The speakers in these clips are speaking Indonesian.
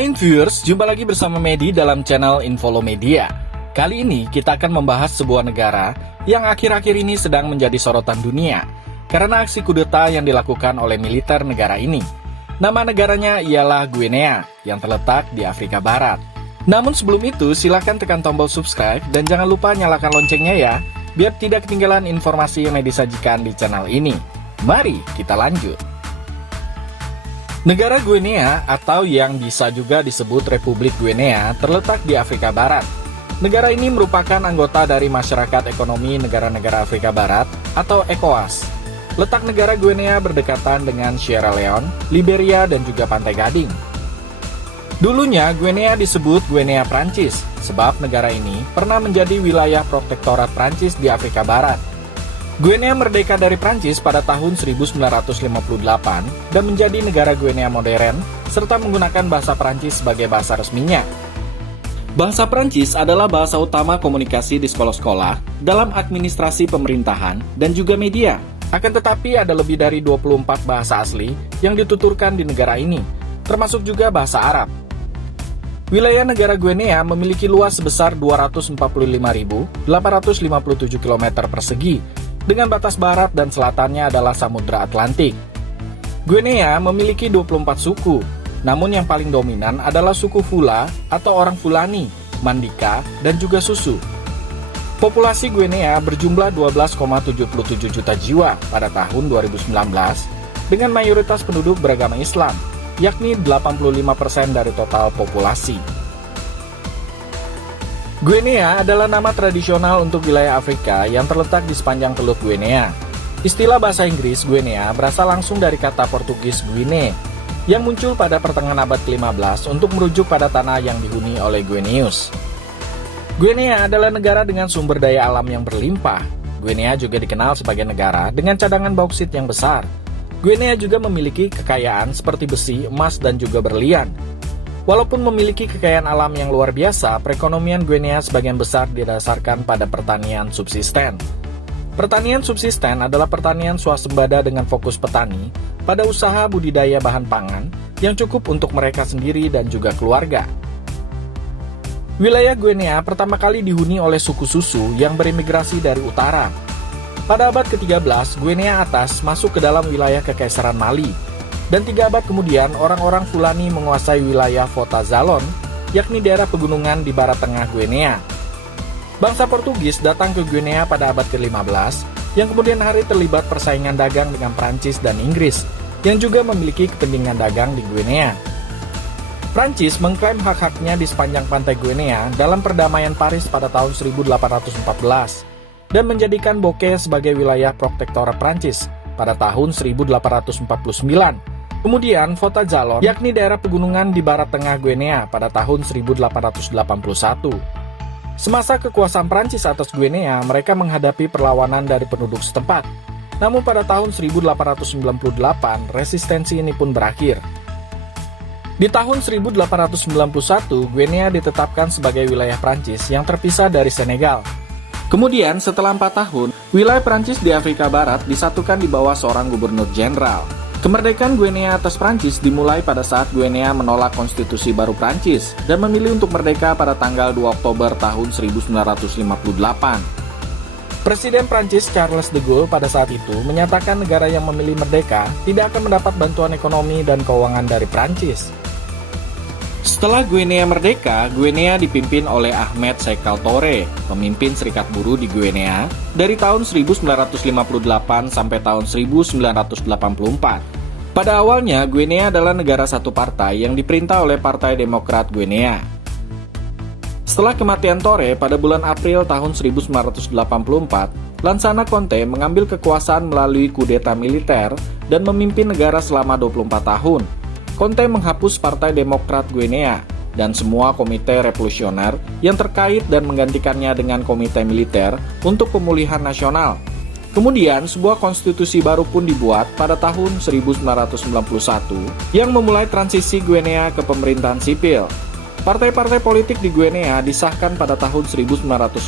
Hai viewers, jumpa lagi bersama Medi dalam channel Infolo Media. Kali ini kita akan membahas sebuah negara yang akhir-akhir ini sedang menjadi sorotan dunia karena aksi kudeta yang dilakukan oleh militer negara ini. Nama negaranya ialah Guinea yang terletak di Afrika Barat. Namun sebelum itu, silahkan tekan tombol subscribe dan jangan lupa nyalakan loncengnya ya, biar tidak ketinggalan informasi yang disajikan di channel ini. Mari kita lanjut. Negara Guinea atau yang bisa juga disebut Republik Guinea terletak di Afrika Barat. Negara ini merupakan anggota dari Masyarakat Ekonomi Negara-Negara Afrika Barat atau ECOWAS. Letak negara Guinea berdekatan dengan Sierra Leone, Liberia, dan juga Pantai Gading. Dulunya Guinea disebut Guinea Prancis, sebab negara ini pernah menjadi wilayah protektorat Prancis di Afrika Barat. Guinea merdeka dari Prancis pada tahun 1958 dan menjadi negara Guinea modern serta menggunakan bahasa Prancis sebagai bahasa resminya. Bahasa Prancis adalah bahasa utama komunikasi di sekolah-sekolah, dalam administrasi pemerintahan, dan juga media. Akan tetapi ada lebih dari 24 bahasa asli yang dituturkan di negara ini, termasuk juga bahasa Arab. Wilayah negara Guinea memiliki luas sebesar 245.857 km persegi, dengan batas barat dan selatannya adalah Samudra Atlantik. Guinea memiliki 24 suku, namun yang paling dominan adalah suku Fula atau orang Fulani, Mandika, dan juga Susu. Populasi Guinea berjumlah 12,77 juta jiwa pada tahun 2019, dengan mayoritas penduduk beragama Islam, yakni 85% dari total populasi. Guinea adalah nama tradisional untuk wilayah Afrika yang terletak di sepanjang Teluk Guinea. Istilah bahasa Inggris Guinea berasal langsung dari kata Portugis Guinea, yang muncul pada pertengahan abad ke-15 untuk merujuk pada tanah yang dihuni oleh Guineus. Guinea adalah negara dengan sumber daya alam yang berlimpah. Guinea juga dikenal sebagai negara dengan cadangan bauksit yang besar. Guinea juga memiliki kekayaan seperti besi, emas, dan juga berlian. Walaupun memiliki kekayaan alam yang luar biasa, perekonomian Guinea sebagian besar didasarkan pada pertanian subsisten. Pertanian subsisten adalah pertanian swasembada dengan fokus petani pada usaha budidaya bahan pangan yang cukup untuk mereka sendiri dan juga keluarga. Wilayah Guinea pertama kali dihuni oleh suku Susu yang berimigrasi dari utara. Pada abad ke-13, Guinea Atas masuk ke dalam wilayah Kekaisaran Mali. Dan 3 abad kemudian, orang-orang Fulani menguasai wilayah Fota Zalon, yakni daerah pegunungan di barat tengah Guinea. Bangsa Portugis datang ke Guinea pada abad ke-15, yang kemudian hari terlibat persaingan dagang dengan Prancis dan Inggris, yang juga memiliki kepentingan dagang di Guinea. Prancis mengklaim hak-haknya di sepanjang pantai Guinea dalam perdamaian Paris pada tahun 1814, dan menjadikan Bouquet sebagai wilayah protektorat Prancis pada tahun 1849. Kemudian Fota Zalon, yakni daerah pegunungan di barat tengah Guinea pada tahun 1881. Semasa kekuasaan Prancis atas Guinea, mereka menghadapi perlawanan dari penduduk setempat. Namun pada tahun 1898, resistensi ini pun berakhir. Di tahun 1891, Guinea ditetapkan sebagai wilayah Prancis yang terpisah dari Senegal. Kemudian setelah 4 tahun, wilayah Prancis di Afrika Barat disatukan di bawah seorang gubernur jenderal. Kemerdekaan Guinea atas Prancis dimulai pada saat Guinea menolak konstitusi baru Prancis dan memilih untuk merdeka pada tanggal 2 Oktober tahun 1958. Presiden Prancis Charles de Gaulle pada saat itu menyatakan negara yang memilih merdeka tidak akan mendapat bantuan ekonomi dan keuangan dari Prancis. Setelah Guinea merdeka, Guinea dipimpin oleh Ahmed Sékou Touré, pemimpin Serikat Buruh di Guinea, dari tahun 1958 sampai tahun 1984. Pada awalnya, Guinea adalah negara satu partai yang diperintah oleh Partai Demokrat Guinea. Setelah kematian Touré pada bulan April tahun 1984, Lansana Conté mengambil kekuasaan melalui kudeta militer dan memimpin negara selama 24 tahun. Conté menghapus Partai Demokrat Guinea dan semua komite revolusioner yang terkait dan menggantikannya dengan komite militer untuk pemulihan nasional. Kemudian, sebuah konstitusi baru pun dibuat pada tahun 1991 yang memulai transisi Guinea ke pemerintahan sipil. Partai-partai politik di Guinea disahkan pada tahun 1992.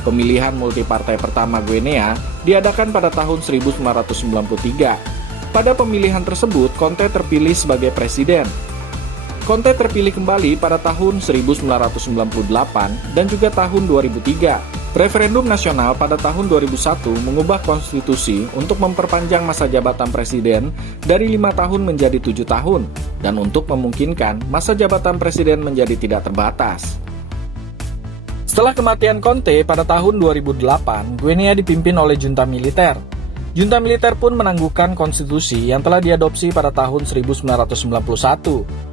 Pemilihan multipartai pertama Guinea diadakan pada tahun 1993. Pada pemilihan tersebut, Conté terpilih sebagai presiden. Conte terpilih kembali pada tahun 1998 dan juga tahun 2003. Referendum nasional pada tahun 2001 mengubah konstitusi untuk memperpanjang masa jabatan presiden dari 5 tahun menjadi 7 tahun dan untuk memungkinkan masa jabatan presiden menjadi tidak terbatas. Setelah kematian Conte pada tahun 2008, Guinea dipimpin oleh junta militer. Junta militer pun menangguhkan konstitusi yang telah diadopsi pada tahun 1991.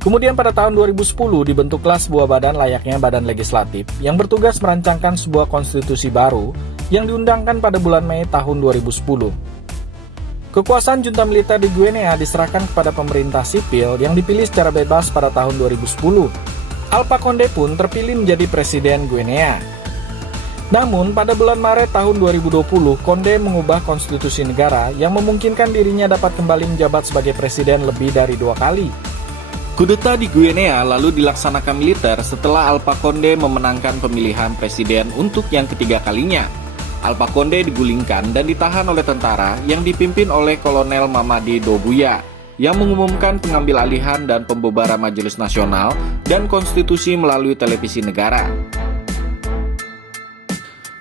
Kemudian pada tahun 2010 dibentuklah sebuah badan layaknya badan legislatif yang bertugas merancangkan sebuah konstitusi baru yang diundangkan pada bulan Mei tahun 2010. Kekuasaan junta militer di Guinea diserahkan kepada pemerintah sipil yang dipilih secara bebas pada tahun 2010. Alpha Condé pun terpilih menjadi presiden Guinea. Namun pada bulan Maret tahun 2020, Condé mengubah konstitusi negara yang memungkinkan dirinya dapat kembali menjabat sebagai presiden lebih dari 2 kali. Kudeta di Guinea lalu dilaksanakan militer setelah Alpha Condé memenangkan pemilihan presiden untuk yang ketiga kalinya. Alpha Condé digulingkan dan ditahan oleh tentara yang dipimpin oleh Kolonel Mamadi Doumbouya yang mengumumkan pengambil alihan dan pembubaran Majelis Nasional dan konstitusi melalui televisi negara.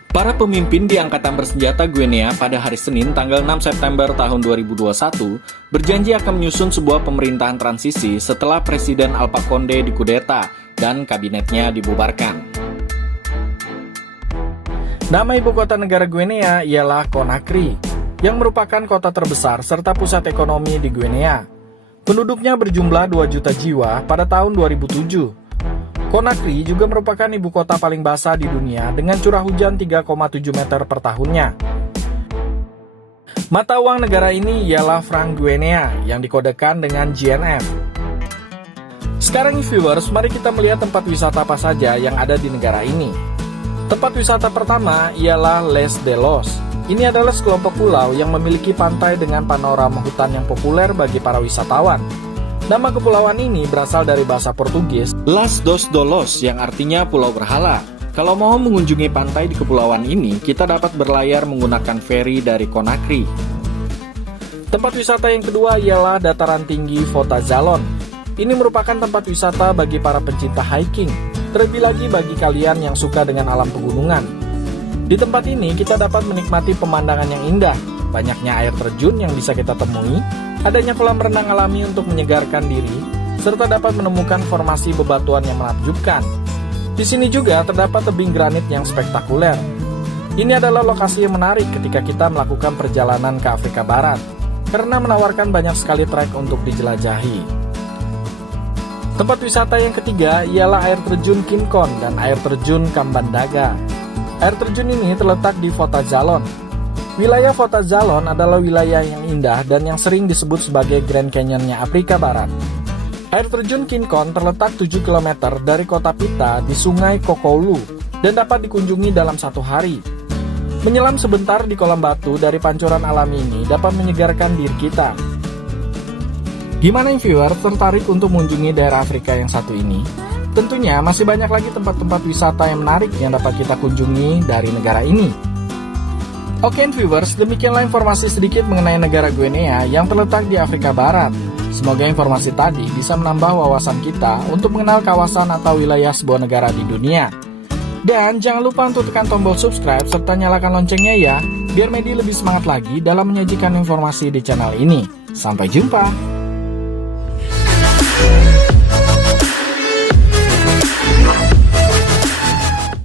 Para pemimpin di Angkatan Bersenjata Guinea pada hari Senin tanggal 6 September tahun 2021 berjanji akan menyusun sebuah pemerintahan transisi setelah Presiden Alpha Condé dikudeta dan kabinetnya dibubarkan. Nama ibu kota negara Guinea ialah Conakry, yang merupakan kota terbesar serta pusat ekonomi di Guinea. Penduduknya berjumlah 2 juta jiwa pada tahun 2007. Conakry juga merupakan ibu kota paling basah di dunia dengan curah hujan 3,7 meter per tahunnya. Mata uang negara ini ialah franc Guinea yang dikodekan dengan GNF. Sekarang viewers, mari kita melihat tempat wisata apa saja yang ada di negara ini. Tempat wisata pertama ialah Les Delos. Ini adalah sekelompok pulau yang memiliki pantai dengan panorama hutan yang populer bagi para wisatawan. Nama kepulauan ini berasal dari bahasa Portugis Las dos Dolos yang artinya pulau berhala. Kalau mau mengunjungi pantai di kepulauan ini, kita dapat berlayar menggunakan feri dari Conakry. Tempat wisata yang kedua ialah dataran tinggi Fota Zalon. Ini merupakan tempat wisata bagi para pencinta hiking, terlebih lagi bagi kalian yang suka dengan alam pegunungan. Di tempat ini kita dapat menikmati pemandangan yang indah, banyaknya air terjun yang bisa kita temui, adanya kolam renang alami untuk menyegarkan diri, serta dapat menemukan formasi bebatuan yang menakjubkan. Di sini juga terdapat tebing granit yang spektakuler. Ini adalah lokasi yang menarik ketika kita melakukan perjalanan ke Afrika Barat, karena menawarkan banyak sekali trek untuk dijelajahi. Tempat wisata yang ketiga ialah air terjun Kinkon dan air terjun Kambandaga. Air terjun ini terletak di Fota Zalon. Wilayah Fota Zalon adalah wilayah yang indah dan yang sering disebut sebagai Grand Canyon-nya Afrika Barat. Air terjun Kinkon terletak 7 km dari kota Pita di sungai Kokoulu dan dapat dikunjungi dalam 1 hari. Menyelam sebentar di kolam batu dari pancuran alami ini dapat menyegarkan diri kita. Gimana viewer, tertarik untuk mengunjungi daerah Afrika yang satu ini? Tentunya masih banyak lagi tempat-tempat wisata yang menarik yang dapat kita kunjungi dari negara ini. Oke viewers, demikianlah informasi sedikit mengenai negara Guinea yang terletak di Afrika Barat. Semoga informasi tadi bisa menambah wawasan kita untuk mengenal kawasan atau wilayah sebuah negara di dunia. Dan jangan lupa untuk tekan tombol subscribe serta nyalakan loncengnya ya, biar Medi lebih semangat lagi dalam menyajikan informasi di channel ini. Sampai jumpa!